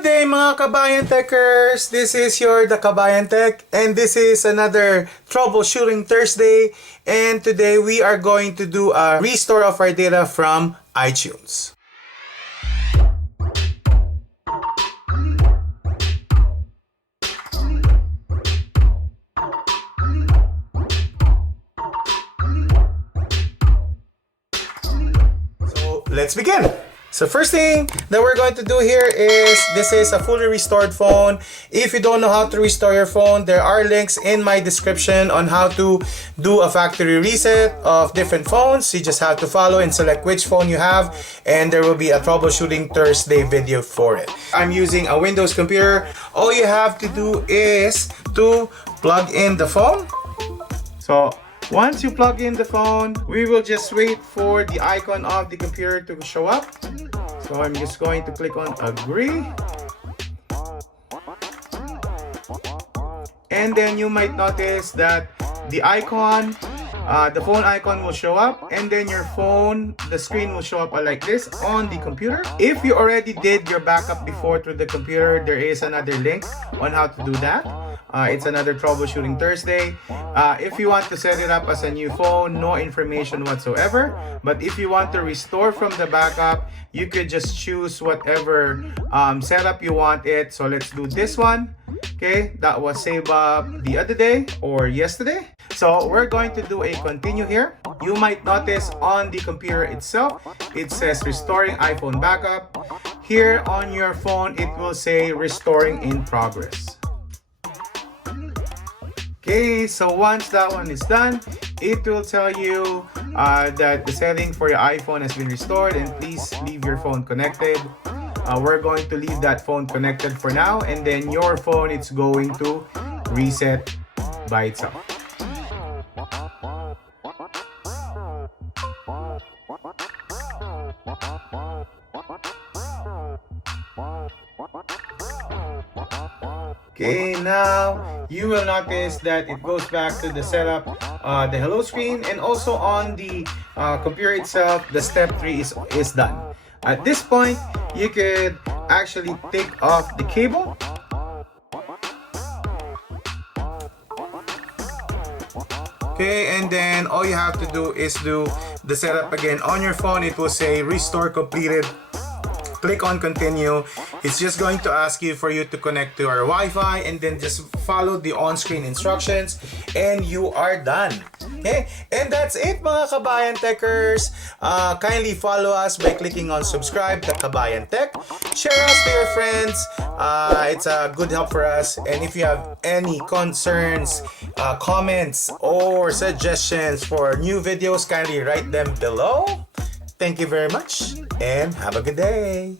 Good day mga Kabayan Techers! This is the Kabayan Tech, and this is another Troubleshooting Thursday, and today we are going to do a restore of our data from iTunes. So let's begin! So first thing that we're going to do here is, this is a fully restored phone. If you don't know how to restore your phone, there are links in my description on how to do a factory reset of different phones. You just have to follow and select which phone you have, and there will be a Troubleshooting Thursday video for it. I'm using a Windows computer. All you have to do is to plug in the phone. So once you plug in the phone, we will just wait for the icon of the computer to show up. So I'm just going to click on agree. And then you might notice that the icon, the phone icon will show up, and then your phone, the screen will show up like this on the computer. If you already did your backup before through the computer, there is another link on how to do that. It's another Troubleshooting Thursday. If you want to set it up as a new phone, no information whatsoever. But if you want to restore from the backup, you could just choose whatever setup you want it. So let's do this one. Okay, that was saved up the other day or yesterday. So we're going to do a continue here. You might notice on the computer itself, it says restoring iPhone backup. Here on your phone, it will say restoring in progress. Okay, so once that one is done, it will tell you that the setting for your iPhone has been restored, and please leave your phone connected. We're going to leave that phone connected for now, and then your phone is going to reset by itself. Okay, now you will notice that it goes back to the setup, the hello screen, and also on the computer itself, the step 3 is done. At this point, you could actually take off the cable. Okay, and then all you have to do is do the setup again on your phone. It will say restore completed. Click on continue. It's just going to ask you for you to connect to our Wi-Fi, and then just follow the on-screen instructions, and you are done. Okay, and that's it mga Kabayan Techers. Kindly follow us by clicking on subscribe to Kabayan Tech. Share us to your friends. It's a good help for us. And if you have any concerns, comments, or suggestions for new videos, kindly write them below. Thank you very much, and have a good day.